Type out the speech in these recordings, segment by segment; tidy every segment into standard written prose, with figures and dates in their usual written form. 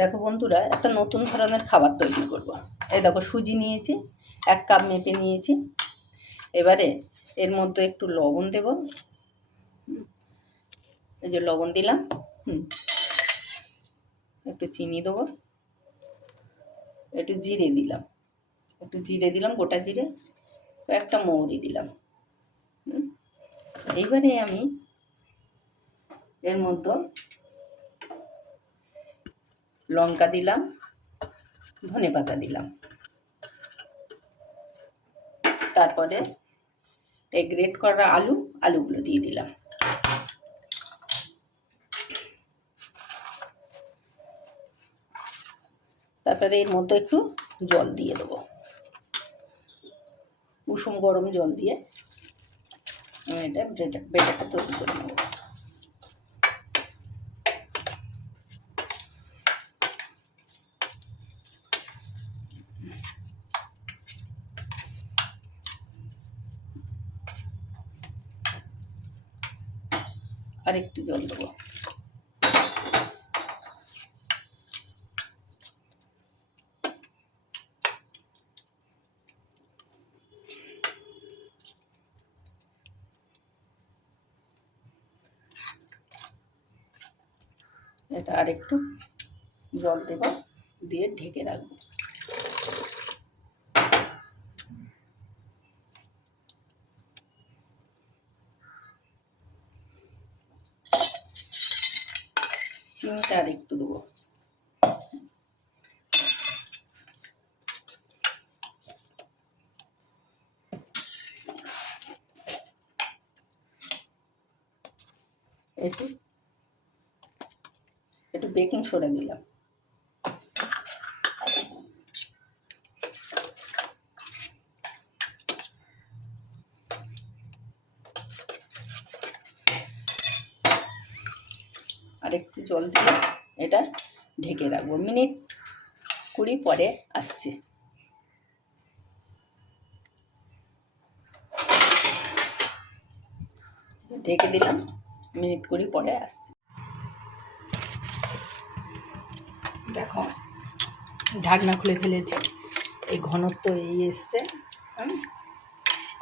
দেখো বন্ধুরা, একটা নতুন ধরনের খাবার তৈরি করব। এই দেখো, সুজি নিয়েছি, 1 কাপ মেপে নিয়েছি। এবারে এর মধ্যে একটু লবণ দেব। এই যে লবণ দিলাম। একটু চিনি দেবো, একটু জিরে দিলাম, গোটা জিরে, একটা মৌরি দিলাম। এইবারে আমি এর মধ্যে লঙ্কা দিলাম, ধনেপাতা দিলাম, তারপরে এই গ্রেট করা আলুগুলো দিয়ে দিলাম। তারপরে এর মধ্যে একটু জল দিয়ে দেবো, উষুম গরম জল দিয়ে এটা ব্যাটারটা তৈরি করে নেব। আর একটু জল দেবো। এটা আর একটু জল দেব, দিয়ে ঢেকে রাখবো। চিনিটা আর একটু দেবো। একটু বেকিং সোডা দিলাম। আর একটু জল দিয়ে এটা ঢেকে রাখবো। মিনিট 20 পরে আসছে। ঢেকে দিলাম, মিনিট 20 পরে আসছে। দেখো, ঢাকনা খুলে ফেলেছি। এই ঘনত্ব এই এসছে।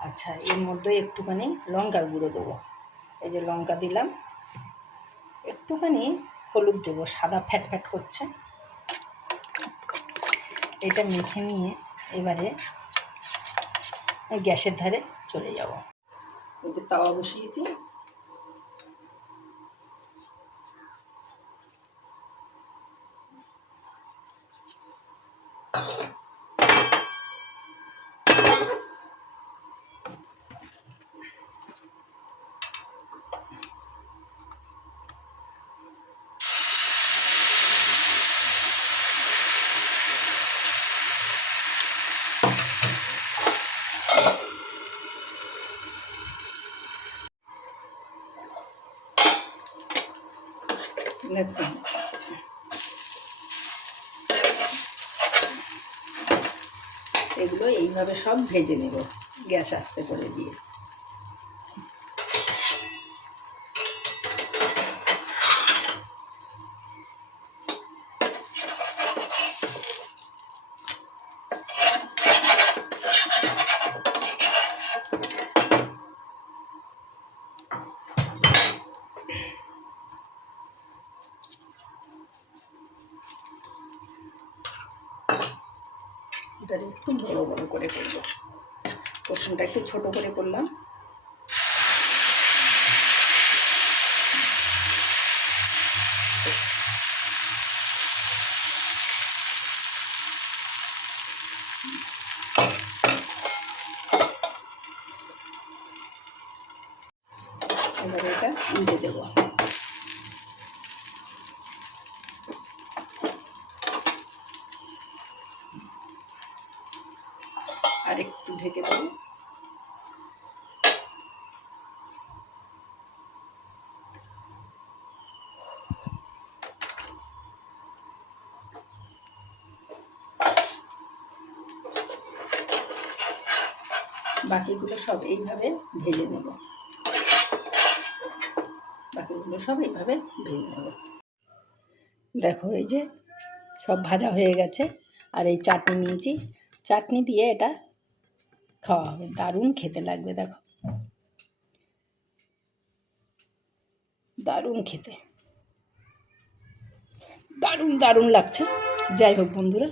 আচ্ছা, এর মধ্যে একটুখানি লঙ্কার গুঁড়ো দেবো। এই যে লঙ্কা দিলাম, একটুখানি হলুদ দেবো, সাদা ফ্যাট ফ্যাট করছে। এটা মেখে নিয়ে এবারে গ্যাসের ধারে চলে যাব। এই যে তাওয়া বসিয়েছি, দেখুন এগুলো এইভাবে সব ভেজে নেব, গ্যাস আস্তে করে দিয়ে। এটা একটু বড় বড় করে করবো। প্রথমটা একটু ছোট করে করলাম। এবারে এটা উল্টে দেবো। আর একটু ঢেকে দেবো। বাকিগুলো সব এইভাবে ভেজে নেব। দেখো, এই যে সব ভাজা হয়ে গেছে। আর এই চাটনি নিয়েছি, চাটনি দিয়ে এটা খাওয়া হবে, দারুণ খেতে লাগবে। দেখো দারুণ খেতে, দারুণ দারুণ লাগছে। যাই হোক বন্ধুরা,